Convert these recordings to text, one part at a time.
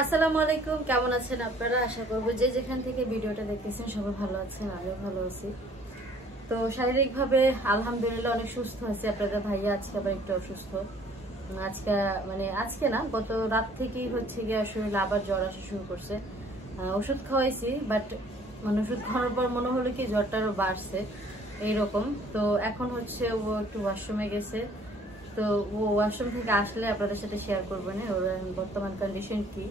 আসসালামু আলাইকুম, কেমন আছেন আপনারা? আশা করবো যে যেখান থেকে ভিডিওটা দেখতেছেন সবাই ভালো আছেন, আমিও ভালো আছি। তো শারীরিকভাবে আলহামদুলিল্লাহ অনেক সুস্থ আছি। আপনাদের ভাইয়া আজকে আবার একটু অসুস্থ। আজকে না, গত রাত থেকেই হচ্ছে গিয়ে শরীরে আবার জ্বর আসা শুরু করছে। ওষুধ খাওয়াইছি, বাট ওষুধ খাওয়ার পর মনে হলো কি জ্বরটা আরো বাড়ছে এইরকম। তো এখন হচ্ছে ও একটু ওয়াশরুমে গেছে। তো ও ওয়াশরুম থেকে আসলে আপনাদের সাথে শেয়ার করবো না ওর এখন বর্তমান কন্ডিশন কি।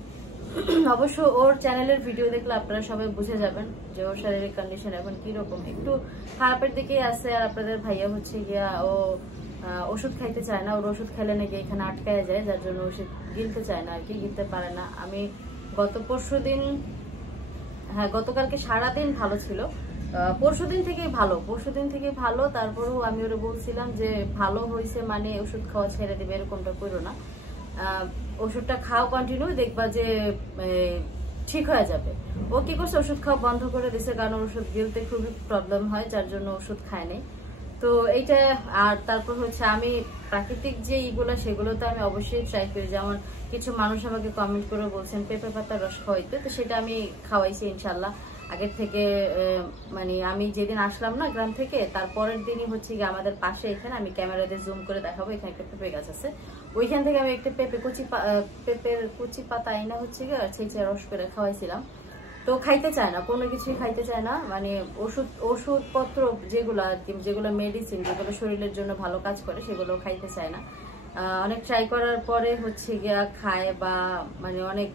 অবশ্য ওর চ্যানেলের ভিডিও দেখলে আপনারা সবাই বুঝে যাবেন যে ওর শারীরিক কন্ডিশন এখন কিরকম, একটু খারাপের দিকেই আছে। আর আপনাদের ভাইয়া হচ্ছে গিয়া ও ওষুধ খাইতে চায় না, ওর ওষুধ খেলে নাকি এখানে আটকায় যায়, যার জন্য ওষুধ গিলতে চায় না আর কি, গিলতে পারে না। আমি গতকালকে সারাদিন ভালো ছিল, পরশুদিন থেকেই ভালো। তারপরেও আমি ওরা বলছিলাম যে ভালো হয়েছে মানে ওষুধ খাওয়া ছেড়ে দেবে, এরকমটা করো না। ওষুধটা খাও কন্টিনিউ, দেখবা যে ঠিক হয়ে যাবে। ও কি করছে, ওষুধ খাওয়া বন্ধ করে দিছে, কারণ ওষুধ গিলতে খুবই প্রবলেম হয়, যার জন্য ওষুধ খায় নাই। তো এইটা। আর তারপর হচ্ছে আমি প্রাকৃতিক যে ইগুলো সেগুলো তো আমি অবশ্যই ট্রাই করি। যেমন কিছু মানুষ আমাকে কমেন্ট করে বলছেন পেঁপে পাতার রস খাওয়াইতে, তো সেটা আমি খাওয়াইছি ইনশাল্লাহ। আগের থেকে আমি যেদিন আসলাম না গ্রাম থেকে, তারপরের দিনই হচ্ছে গিয়ে আমাদের পাশে এখানে, আমি ক্যামেরা দিয়ে জুম করে দেখাবো, এখানে একটা পেঁপে গাছ আছে। ওইখান থেকে আমি একটা পেঁপের কুচি পাতা আইনা হচ্ছে গিয়ে ছেঁচে রস করে খাওয়াইছিলাম। তো খাইতে চায় না, কোনো কিছুই খাইতে চায় না। ওষুধপত্র যেগুলো মেডিসিন, যেগুলো শরীরের জন্য ভালো কাজ করে, সেগুলো খাইতে চায় না। অনেক ট্রাই করার পরে হচ্ছে গিয়া খায়, বা অনেক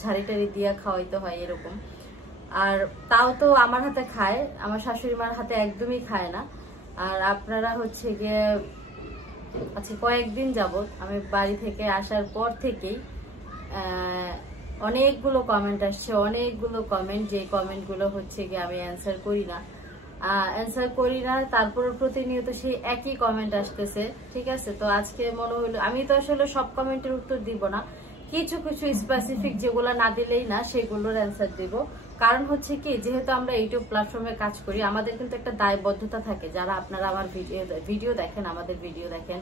ঝাড়ি টাড়ি দিয়া খাওয়াইতে হয় এরকম। আর তাও তো আমার হাতে খায়, আমার শাশুড়ি মার হাতে একদমই খায় না। আর আপনারা হচ্ছে গিয়ে কয়েকদিন যাবত আমি বাড়ি থেকে আসার পর থেকেই অনেকগুলো কমেন্ট আসছে, যে কমেন্টগুলো হচ্ছে গিয়ে আমি অ্যান্সার করি না। তারপর প্রতিনিয়ত সেই একই কমেন্ট আসতেছে, ঠিক আছে। তো আজকে মনে হলো, আমি তো আসলে সব কমেন্টের উত্তর দিব না, কিছু কিছু স্পেসিফিক যেগুলো না দিলেই না সেগুলোর অ্যান্সার দিব। কারণ হচ্ছে কি, যেহেতু আমরা ইউটিউব প্ল্যাটফর্মে কাজ করি, আমাদের কিন্তু একটা দায়বদ্ধতা থাকে। যারা আপনারা আমার ভিডিও দেখেন, আমাদের ভিডিও দেখেন,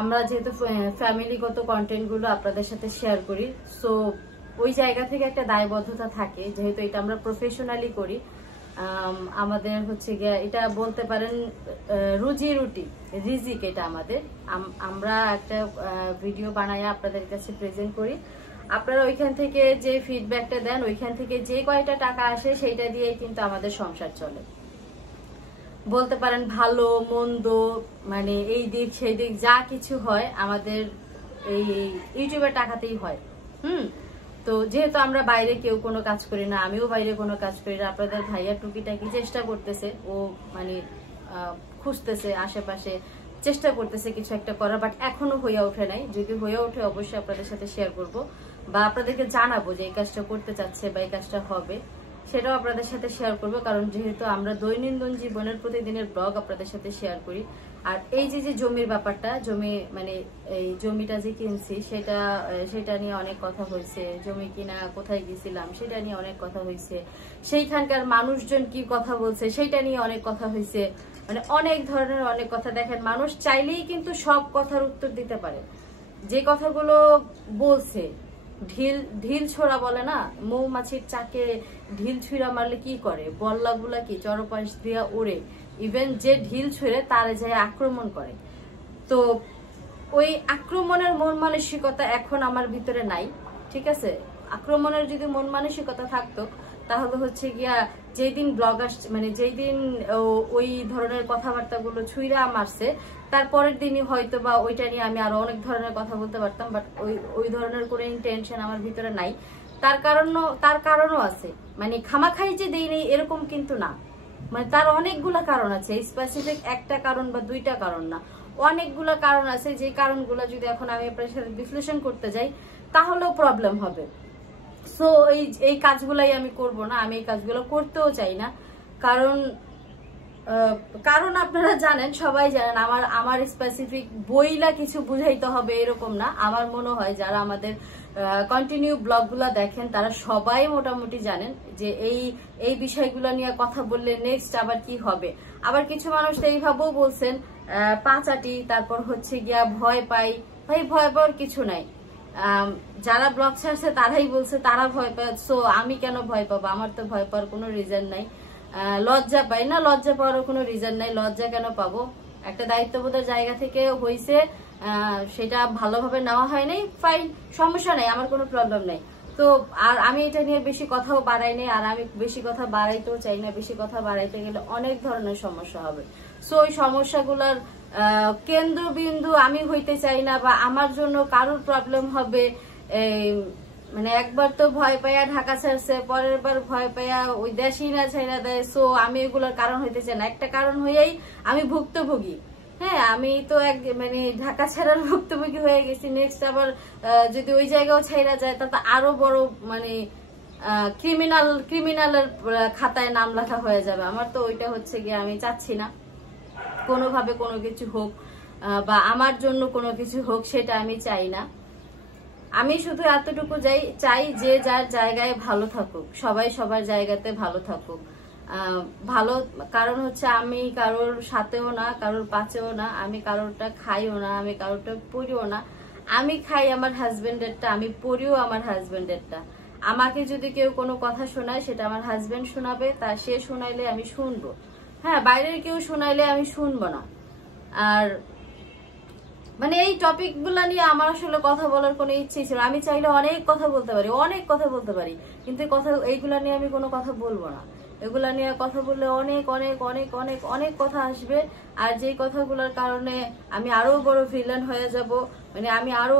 আমরা যেহেতু ফ্যামিলিগত কন্টেন্ট গুলো আপনাদের সাথে শেয়ার করি, সো ওই জায়গা থেকে একটা দায়বদ্ধতা থাকে। যেহেতু এটা আমরা প্রফেশনালি করি, আমাদের হচ্ছে গিয়ে এটা বলতে পারেন রুজি রুটি, রিজিক, এটা আমাদের। আমরা একটা ভিডিও বানাই আপনাদের কাছে প্রেজেন্ট করি, আপনারা ওইখান থেকে যে ফিডব্যাকটা দেন, ওইখান থেকে যে কয়টা টাকা আসে সেইটা দিয়ে কিন্তু আমাদের সংসার চলে। বলতে পারেন ভালো মন্দ, এই দিক সেই দিক যা কিছু হয় আমাদের এই ইউটিউবের টাকাতেই হয়। তো যেহেতু আমরা বাইরে কেউ কোনো কাজ করি না, আমিও বাইরে কোনো কাজ করি না, আপনাদের ভাইয়া টুকিটাকি চেষ্টা করতেছে, ও খুঁজতেছে আশেপাশে, চেষ্টা করতেছে কিছু একটা করার, বাট এখনো হয়ে ওঠে নাই। যদি হয়ে ওঠে অবশ্যই আপনাদের সাথে শেয়ার করব, বা আপনাদেরকে জানাবো যে এই কাজটা করতে চাচ্ছে বা এই কাজটা হবে, সেটাও আপনাদের সাথে শেয়ার করবো। কারণ যেহেতু আমরা দৈনন্দিন জীবনের প্রতিদিনের ব্লগ আপনাদের সাথে শেয়ার করি। আর এই যে জমির ব্যাপারটা, এই জমিটা যে কিনছি, সেটা নিয়ে অনেক কথা হয়েছে। জমি কিনা, কোথায় গেছিলাম সেটা নিয়ে অনেক কথা হয়েছে। সেইখানকার মানুষজন কি কথা বলছে সেটা নিয়ে অনেক কথা হয়েছে। অনেক ধরনের অনেক কথা। দেখেন, মানুষ চাইলেই কিন্তু সব কথার উত্তর দিতে পারে। যে কথাগুলো বলছে, ঢিল ছোড়া বলে না, মৌমাছির চাকে ঢিল ছুঁড়া মারলে কি করে, বল্লাগুলা কি চরপাশ দিয়া ওড়ে, ইভেন যে ঢিল ছুঁড়ে তারে যায় আক্রমণ করে। তো ওই আক্রমণের মন মানসিকতা এখন আমার ভিতরে নাই, ঠিক আছে। আক্রমণের যদি মন মানসিকতা থাকতো, তাহলে হচ্ছে গিয়া যেদিন ব্লগ আসছে, যেই দিন ওই ধরনের কথাবার্তা গুলো ছুঁড়া মারছে, তারপরের দিনই হয়তো বা ওইটা নিয়ে আমি আরো অনেক ধরনের কথা বলতে পারতাম। বাট ওই ধরনের কোনো ইন্টেনশন আমার ভিতরে নাই। তার কারণও আছে, খামাখাই যে দেই নেই এরকম কিন্তু না, তার অনেকগুলা কারণ আছে। স্পেসিফিক একটা কারণ বা দুইটা কারণ না, অনেকগুলা কারণ আছে। যে কারণগুলো যদি এখন আমি আপনার সাথে বিশ্লেষণ করতে যাই তাহলেও প্রবলেম হবে। সো এই কাজগুলাই আমি করব না, আমি এই কাজগুলো করতেও চাই না। কারণ আপনারা জানেন, সবাই জানেন, আমার স্পেসিফিক বইলা কিছু বুঝাইতে হবে এরকম না। আমার মনে হয় যারা আমাদের কন্টিনিউ ব্লগগুলো দেখেন তারা সবাই মোটামুটি জানেন যে এই বিষয়গুলো নিয়ে কথা বললে নেক্সট আবার কি হবে। আবার কিছু মানুষ এইভাবেও বলছেন পাঁচাটি, তারপর হচ্ছে গিয়া ভয় পাই। ভাই, ভয় পাওয়ার কিছু নাই। যারা ব্লগ ছাড়ছে তারাই বলছে তারা ভয় পায়, সো আমি কেন ভয় পাবো? আমার তো ভয় পাওয়ার কোনো রিজন নাই। লজ্জা পাই না, লজ্জা পাওয়ার কোনো রিজন নাই। লজ্জা কেন পাবো? একটা দায়িত্ববোধের জায়গা থেকে হয়েছে, সেটা ভালোভাবে নেওয়া হয় নাই, ফাইন, সমস্যা নাই, আমার কোনো প্রবলেম নাই। তো আর আমি এটা নিয়ে বেশি কথাও বাড়াই নাই, আর আমি বেশি কথা বাড়াইতেও চাই না। বেশি কথা বাড়াইতে গেলে অনেক ধরনের সমস্যা হবে। সো ওই সমস্যাগুলোর কেন্দ্রবিন্দু আমি হইতে চাই না, বা আমার জন্য কারোর প্রবলেম হবে। মানে একবার তো ভয় পাইয়া ঢাকা ছাড়ছে, পরের বার ভয় পাইয়া ওই দেশই না ছাইরা দেয়। সো আমি এগুলোর কারণ হইতে চাই না। একটা কারণ হইয়াই আমি ভুক্তভোগী। হ্যাঁ, আমি তো মানে ঢাকা ছাড়ার ভুক্তভোগী হয়ে গেছি। নেক্সট আবার যদি ওই জায়গাও ছাইরা যায়, তাতে আরো বড় মানে ক্রিমিনালের খাতায় নাম লেখা হয়ে যাবে। আমার তো ওইটা হচ্ছে গিয়ে আমি চাচ্ছি না কোনোভাবে কোনো কিছু হোক, বা আমার জন্য কোনো কিছু হোক, সেটা আমি চাই না। আমি শুধু এতটুকু চাই যে যার জায়গায় ভালো থাকুক, সবাই সবার জায়গাতে ভালো থাকুক। ভালো কারণ হচ্ছে আমি কারোর সাথেও না, কারোর পাচেও না, আমি কারোরটা খাইও না, আমি কারোরটা পড়িও না। আমি খাই আমার হাজবেন্ডেরটা, আমি পড়িও আমার হাজবেন্ডেরটা। আমাকে যদি কেউ কোনো কথা শোনায়, সেটা আমার হাজবেন্ড শোনাবে, তা সে শোনাইলে আমি শুনবো। হ্যাঁ, বাইরের কেউ শোনাইলে আমি শুনবো না। আর মানে এই টপিক গুলা নিয়ে আমার আসলে কথা বলার কোনো ইচ্ছে ছিল। আমি চাইলে অনেক কথা বলতে পারি, অনেক কথা বলতে পারি, কিন্তু এইগুলা নিয়ে আমি কোনো কথা বলবো না। এগুলা নিয়ে কথা বললে অনেক অনেক অনেক অনেক অনেক কথা আসবে, আর যেই কথাগুলোর কারণে আমি আরো বড় ভিলেন হয়ে যাব। মানে আমি আরো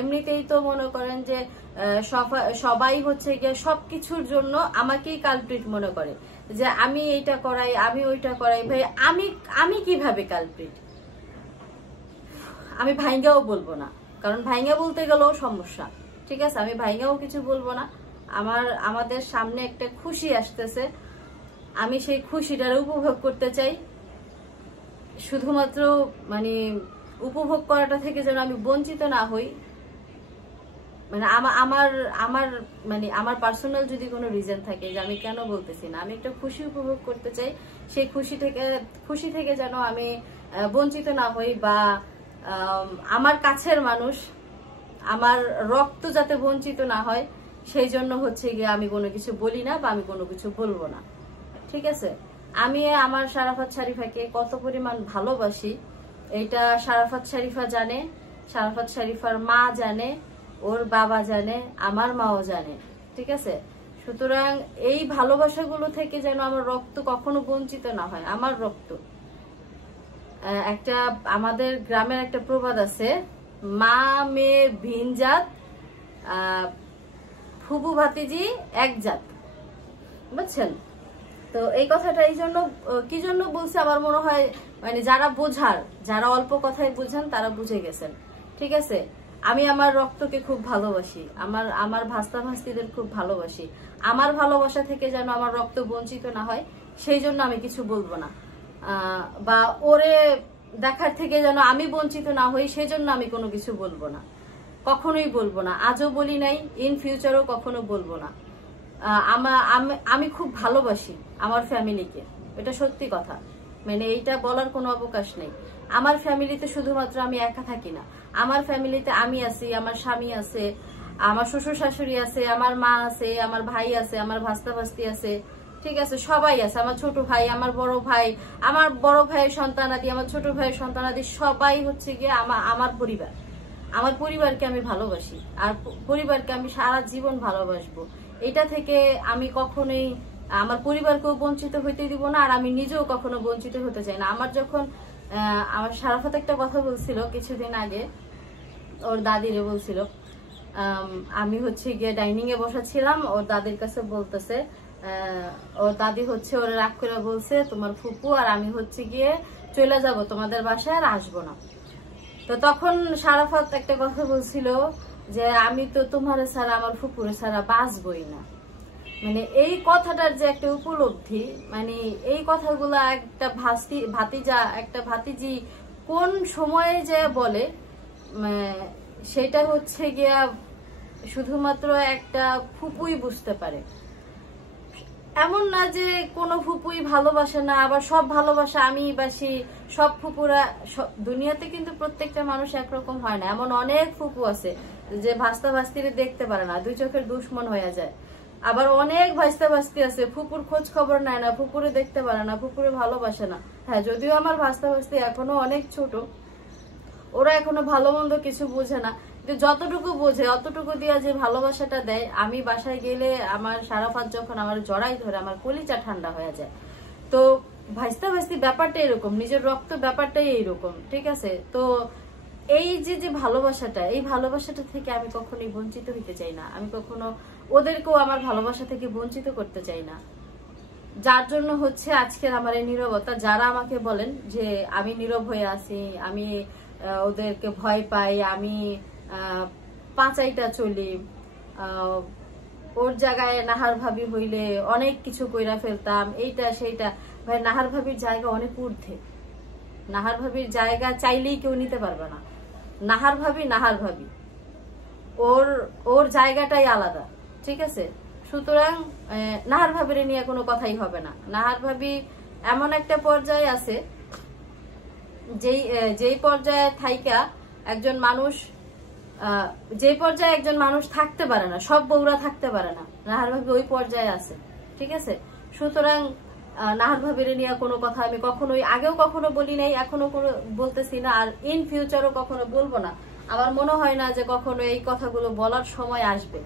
এমনিতেই তো মনে করেন যে সবাই হচ্ছে গিয়ে সবকিছুর জন্য আমাকেই কালপ্রিট মনে করে, যে আমি এইটা করাই, আমি ওইটা করাই। ভাই আমি কিভাবে কালপ্রিট? আমি ভাইঙ্গাও বলবো না, কারণ ভাইঙ্গা বলতে গেলেও সমস্যা। ঠিক আছে, আমি ভাইঙ্গাও কিছু বলবো না। আমাদের সামনে একটা খুশি আসতেছে, আমি সেই খুশিটার উপভোগ করতে চাই। শুধুমাত্র মানে উপভোগ করাটা থেকে যেন আমি বঞ্চিত না হই। মানে আমার পার্সোনাল যদি কোনো রিজন থাকে যে আমি কেন বলতেছি না, আমি একটা খুশি উপভোগ করতে চাই। সেই খুশি থেকে যেন আমি বঞ্চিত না হই, বা আমার কাছের মানুষ, আমার রক্ত যাতে বঞ্চিত না হয়, সেই জন্য হচ্ছে গিয়ে আমি কোনো কিছু বলি না, বা আমি কোনো কিছু বলবো না। ঠিক আছে, আমি আমার সারাফাত শারিফাকে কত পরিমাণ ভালোবাসি, এইটা সারাফাত শারিফা জানে, সারাফাত শারিফার মা জানে, ওর বাবা জানে, আমার মাও জানে। ঠিক আছে, সুতরাং এই ভালোবাসাগুলো থেকে যেন আমার রক্ত কখনো বঞ্চিত না হয়। আমার রক্ত, একটা আমাদের গ্রামের একটা প্রবাদ আছে, মা মেয়ে ভিন জাত, ফুবু ভাতিজি এক জাত, বুঝছেন? তো এই কথাটা এই জন্য কি জন্য বলছে, আমার মনে হয় মানে যারা অল্প কথায় বুঝেন তারা বুঝে গেছেন। ঠিক আছে, আমি আমার রক্তকে খুব ভালোবাসি, আমার ভাস্তা ভাস্তিদের খুব ভালোবাসি। আমার ভালোবাসা থেকে যেন আমার রক্ত বঞ্চিত না হয়, সেই জন্য আমি কিছু বলবো না। বা ওরে দেখার থেকে যেন আমি বঞ্চিত না হই, সেজন্য আমি কোনো কিছু বলবো না, কখনোই বলবো না। আজও বলি নাই, ইন ফিউচারও কখনো বলবো না। আমি খুব ভালোবাসি আমার ফ্যামিলিকে, এটা সত্যি কথা, মানে এইটা বলার কোনো অবকাশ নেই। আমার ফ্যামিলিতে শুধুমাত্র আমি একা থাকি না, আমার ফ্যামিলিতে আমি আছি, আমার স্বামী আছে, আমার শ্বশুর শাশুড়ি আছে, আমার মা আছে, আমার ভাই আছে, আমার ভাস্তা ভাস্তি আছে। ঠিক আছে, সবাই আছে, আমার ছোট ভাই, আমার বড় ভাইয়ের সন্তানাদি, আমার ছোট ভাইয়ের সন্তানাদি, সবাই হচ্ছে গিয়ে আমার পরিবার। আমার পরিবারকে আমি ভালোবাসি, আর পরিবারকে আমি সারা জীবন ভালোবাসবো। এটা থেকে আমি কখনোই আমার পরিবারকেও বঞ্চিত হইতে দিব না, আর আমি নিজেও কখনো বঞ্চিত হতে চাই না। আমার সারাফাত একটা কথা বলছিল কিছুদিন আগে, ওর দাদিরে বলছিল, আমি হচ্ছে গিয়ে ডাইনিং এ বসাছিলাম, ওর দাদির কাছে বলতেছে, ওর দাদি হচ্ছে ওর রাগ করে বলছে, তোমার ফুপু আর আমি হচ্ছে গিয়ে চলে যাব তোমাদের বাসায়, আর আসবো না। তো তখন সারাফাত একটা কথা বলছিল যে আমি তো তোমার ছাড়া, আমার ফুপুরে ছাড়া বাঁচবই না। মানে এই কথাটার যে একটা উপলব্ধি, মানে এই কথাগুলা একটা ভাতিজি কোন সময়ে যে বলে, সেটা হচ্ছে গিয়া শুধুমাত্র একটা ফুপুই বুঝতে পারে। এমন না যে কোনো ফুপুই ভালোবাসে না, আবার সব ভালোবাসা আমি বাসি, সব ফুপুরা দুনিয়াতে কিন্তু প্রত্যেকটা মানুষ একরকম হয় না। এমন অনেক ফুপু আছে যে ভাস্তা ভাস্তিরে দেখতে পারে না, দুই চোখের দুশ্মন হয়ে যায়। আবার অনেক ভাস্তা ভাস্তি আছে ফুপুর খোঁজ খবর নেয় না, ফুপুরে দেখতে পারে না, ফুপুরে ভালোবাসে না। হ্যাঁ, যদিও আমার ভাস্তা ভাস্তি এখনো অনেক ছোট, ওরা এখনো ভালো মন্দ কিছু বোঝে না, কিন্তু যতটুকু বোঝে অতটুকু দিয়ে যে ভালোবাসাটা দেয়, আমি বাসায় গেলে আমার সারাফাত যখন আমার জড়াই ধরে আমার কলিজা ঠান্ডা হয়ে যায়। তো ভাইস্তা ভাইস্তি ব্যাপারটা এরকম, নিজের রক্ত ব্যাপারটাই এইরকম, ঠিক আছে? তো এই যে ভালোবাসাটা, এই ভালোবাসাটা থেকে আমি কখনোই বঞ্চিত হইতে চাই না। আমি কখনো ওদেরকেও আমার ভালোবাসা থেকে বঞ্চিত করতে চাই না। যার জন্য হচ্ছে আজকের আমার এই নীরবতা। যারা আমাকে বলেন যে আমি নীরব হয়ে আছি, আমি ওদেরকে ভয় পাই, আমি পাঁচাইটা চলি, ওর জায়গায় নাহার ভাবি হইলে অনেক কিছু কইরা ফেলতাম, এইটা সেইটা। ভাই, নাহার ভাবির জায়গা অনেক ঊর্ধ্বে। নাহার ভাবির জায়গা চাইলেই কেউ নিতে পারবে না। নাহার ভাবি ওর জায়গাটাই আলাদা, ঠিক আছে? সুতরাং নাহার ভাবির নিয়ে কোনো কথাই হবে না। নাহার ভাবি এমন একটা পর্যায়ে আছে যেই পর্যায়ে থাইকা একজন মানুষ, যেই পর্যায়ে একজন মানুষ থাকতে পারে না, সব বউরা থাকতে পারে না, নাহার ভাবি ওই পর্যায়ে আছে, ঠিক আছে? সুতরাং নাহার ভাবির নিয়ে কোনো কথা আমি কখনোই, আগেও কখনো বলি নাই, এখনো কোনো বলতেছি না, আর ইন ফিউচারও কখনো বলবো না। আমার মনে হয় না যে কখনো এই কথাগুলো বলার সময় আসবে।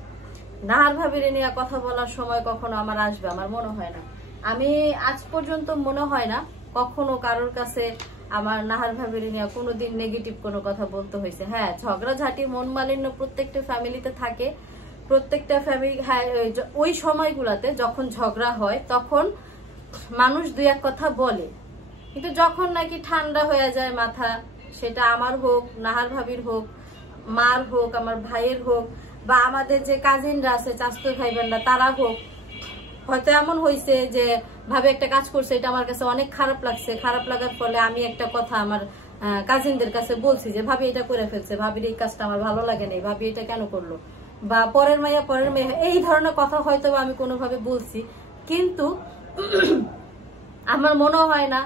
নাহার ভাবির নিয়ে কথা বলার সময় কখনো আমার আসবে, আমার মনে হয় না। আমি আজ পর্যন্ত মনে হয় না কখনো কারোর কাছে আমার নাহার ভাবির নিয়ে কোনোদিন নেগেটিভ কোনো কথা বলতে হয়েছে। হ্যাঁ, ঝগড়াঝাটি মন মালিন্য প্রত্যেকটা ফ্যামিলিতে থাকে, প্রত্যেকটা ফ্যামিলি। হ্যাঁ, ওই সময়গুলাতে যখন ঝগড়া হয় তখন মানুষ দুই এক কথা বলে, কিন্তু যখন নাকি ঠান্ডা হয়ে যায় মাথা, সেটা আমার হোক, নাহার ভাবির হোক, মার হোক, আমার ভাইয়ের হোক, বা আমাদের যে কাজিনরা আছে, চাচতো ভাই বোনরা, তারা হোক, হয়তো এমন হয়েছে যে ভাবে একটা কাজ করছে, এটা আমার কাছে অনেক খারাপ লাগছে, খারাপ লাগার ফলে আমি একটা কথা আমার কাজিনদের কাছে বলছি যে ভাবি এটা করে ফেলছে, ভাবির এই কাজটা আমার ভালো লাগে নাই, ভাবি এটা কেন করলো, বা পরের মেয়ে, এই ধরনের কথা হয়তো আমি কোনোভাবে বলছি। কিন্তু আমার মনে হয় না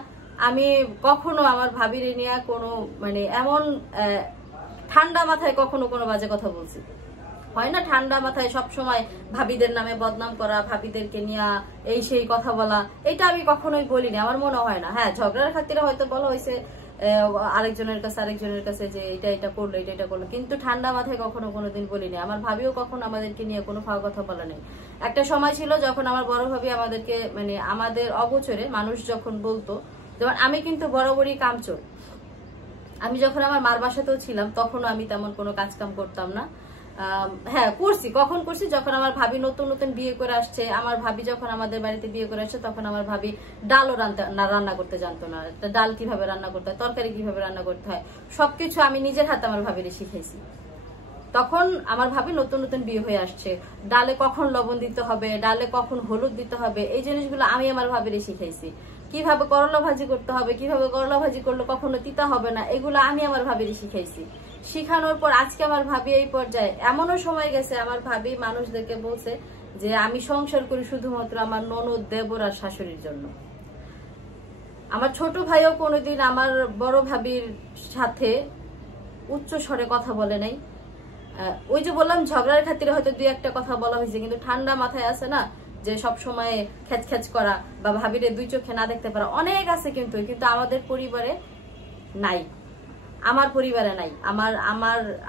আমি কখনো আমার ভাবির নিয়ে কোনো এমন ঠান্ডা মাথায় কখনো কোনো বাজে কথা বলছি। হয় না ঠান্ডা মাথায় সব সময় ভাবিদের নামে বদনাম করা, ভাবিদেরকে নিয়ে এই সেই কথা বলা, এটা আমি কখনোই বলিনি, আমার মনে হয় না। হ্যাঁ, ঝগড়ার খাতিরে হয়তো বলা হয়েছে আরেকজনের কাছে যে এটা করলো, এটা করলো, কিন্তু ঠান্ডা মাথায় কখনো কোনোদিন বলিনি। আমার ভাবিও কখনো আমাদেরকে নিয়ে কোনো ফাও কথা বলা নেই। একটা সময় ছিল যখন আমার বড় ভাবি আমাদেরকে আমাদের অগোচরে মানুষ যখন বলতো, যেমন আমি কিন্তু বরাবরই কামচোর, আমি যখন আমার মার বাসাতেও ছিলাম তখনও আমি তেমন কোনো কাজ কাম করতাম না। হ্যাঁ, কখন করছি যখন আমার ভাবি নতুন নতুন বিয়ে করে আসছে। আমার ভাবি যখন আমাদের বাড়িতে বিয়ে করে আসছে তখন আমার ভাবি ডালও রান্না করতে জানতো না, ডাল কিভাবে রান্না করতে হয়, তরকারি কিভাবে রান্না করতে হয়, সবকিছু আমি নিজের হাতে আমার ভাবিরে শিখেছি। তখন আমার ভাবি নতুন নতুন বিয়ে হয়ে আসছে, ডালে কখন লবণ দিতে হবে, ডালে কখন হলুদ দিতে হবে, এই জিনিসগুলো আমি আমার ভাবিরে শিখাইছি। কিভাবে করলা ভাজি করতে হবে, কিভাবে করলা ভাজি করলে কখনো তিতা হবে না, এগুলো আমি আমার ভাবিরে শিখাইছি। শিখানোর পর আজকে আমার ভাবি এই পর্যায়ে, এমনও সময় গেছে আমার ভাবি মানুষদেরকে বলছে যে আমি সংসার করি শুধুমাত্র আমার ননদ, দেবর আর শাশুড়ির জন্য। আমার ছোট ভাইও কোনোদিন আমার বড় ভাবির সাথে উচ্চ স্বরে কথা বলে নাই। ওই যে বললাম ঝগড়ার খাতিরে হয়তো দুই একটা কথা বলা হয়েছে, কিন্তু ঠান্ডা মাথায় আছে না যে সব সময় খেচ করা বা ভাবিরে দুই চোখে না দেখতে পারা, অনেক আছে কিন্তু আমাদের পরিবারে নাই, আমার পরিবারে নাই।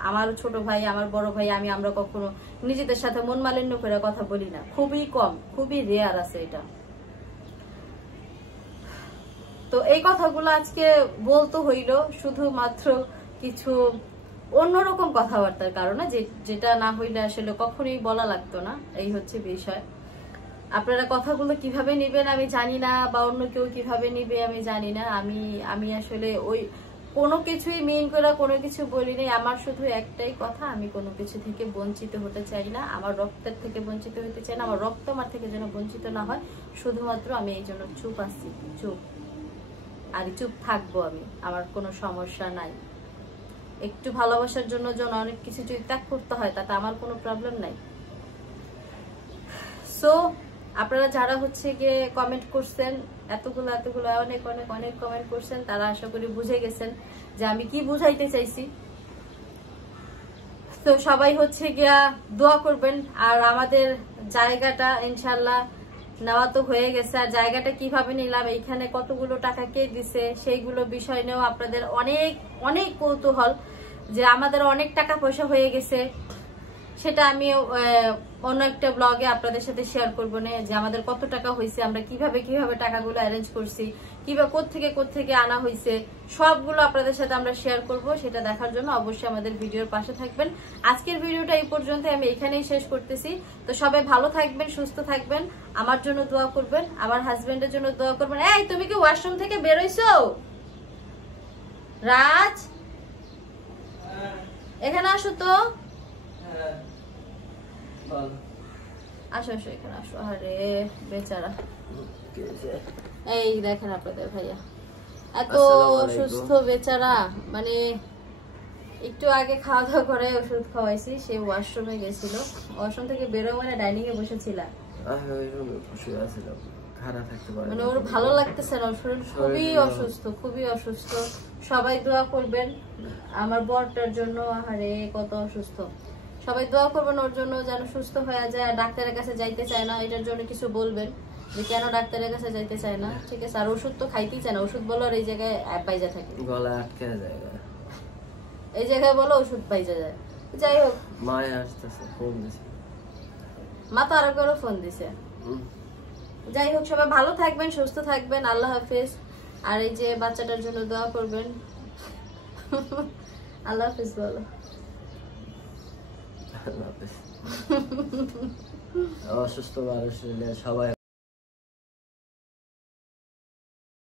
আমার ছোট ভাই, আমার বড় ভাই, আমরা কখনো নিজেদের সাথে মন মালিন্য করে কথা বলি না, খুবই কম, খুবই রেয়ার আছে এটা। তো এই কথাগুলো আজকে বলতে হইল শুধুমাত্র কিছু অন্যরকম কথাবার্তার কারণে, যেটা না হইলে আসলে কখনোই বলা লাগতো না। এই হচ্ছে বিষয়। আপনারা কথাগুলো কিভাবে নিবেন আমি জানি না, বা অন্য কেউ কিভাবে নিবে আমি জানি না। আমি আসলে ওই কোনো কিছুই মেইন করে কোনো কিছু বলি নাই। আমার শুধু একটাই কথা, আমি কোনো কিছু থেকে বঞ্চিত হতে চাই না, আমার রক্তের থেকে বঞ্চিত হতে চাই না, আমার রক্ত আমার থেকে যেন বঞ্চিত না হয়। শুধুমাত্র আমি এই জন্য চুপ আছি, চুপ, আর চুপ থাকবো আমি, আমার কোনো সমস্যা নাই। একটু ভালোবাসার জন্য অনেক কিছু যদি ত্যাগ করতে হয় তাতে আমার কোনো প্রবলেম নাই। সো আপনারা যারা হচ্ছে গিয়ে কমেন্ট করছেন, এতগুলো অনেক অনেক অনেক কমেন্ট করছেন, তারা আশা করি বুঝে গেছেন যে আমি কি বুঝাইতে চাইছি। তো সবাই হচ্ছে গিয়া দোয়া করবেন। আর আমাদের জায়গাটা ইনশাল্লাহ নেওয়া তো হয়ে গেছে। আর জায়গাটা কিভাবে নিলাম, এইখানে কতগুলো টাকা কে দিছে, সেইগুলো বিষয় নিয়েও আপনাদের অনেক অনেক কৌতূহল, যে আমাদের অনেক টাকা পয়সা হয়ে গেছে। সেটা আমি অন্য একটা ব্লগে আপনাদের সাথে শেয়ার করবো না, যে আমাদের কত টাকা হয়েছে, আমরা কিভাবে টাকাগুলো অ্যারেঞ্জ করছি, কিভাবে কোত্থেকে আনা হয়েছে, সবগুলো আপনাদের সাথে আমরা শেয়ার করব। সেটা দেখার জন্য অবশ্যই আমাদের ভিডিওর পাশে থাকবেন। আজকের ভিডিওটা এই পর্যন্ত, আমি এখানেই শেষ করতেছি। তো সবাই ভালো থাকবেন, সুস্থ থাকবেন, আমার জন্য দোয়া করবেন, আমার হাজবেন্ডের জন্য দোয়া করবেন। এই তুমি কি ওয়াশরুম থেকে বেরোইছো? রাজ, এখানে আসো তো। আসো আসো, এখানে আসো। আরে বেচারা, এই দেখেন আপনাদের ভাইয়া এত সুস্থ বেচারা, মানে একটু আগে খাওয়া দাওয়া করে ওষুধ খাওয়াইছি, সে ওয়াশরুমে গেছিল, ওয়াশরুম থেকে বেরো মানে ডাইনিং এ বসেছিল, মানে ওর ভালো লাগতেছে না, ওর শরীর খুবই অসুস্থ। সবাই দোয়া করবেন আমার বরটার জন্য, আরে কত অসুস্থ। সবাই দোয়া করবেন ওর জন্য যেন সুস্থ হয়ে যায়। আর ডাক্তারের কাছে যাইতে চায় না, এটার জন্য কিছু বলবেন যে কেন ডাক্তারের কাছে যাইতে চায় না, ঠিক আছে? আর ওষুধ তো খাইতেই চায় না, ওষুধ বলো আর এই জায়গায় বাইজা থাকে, গলা আটকে যায়, এই জায়গায় বলো ওষুধ বাইজা যায়। যাই হোক, মা তো আরো করে ফোন দিছে। যাই হোক, সবাই ভালো থাকবেন, সুস্থ থাকবেন, আল্লাহ হাফেজ। আর এই যে বাচ্চাটার জন্য দোয়া করবেন। আল্লাহ হাফেজ বলো। অসুস্থ মানুষ সবাই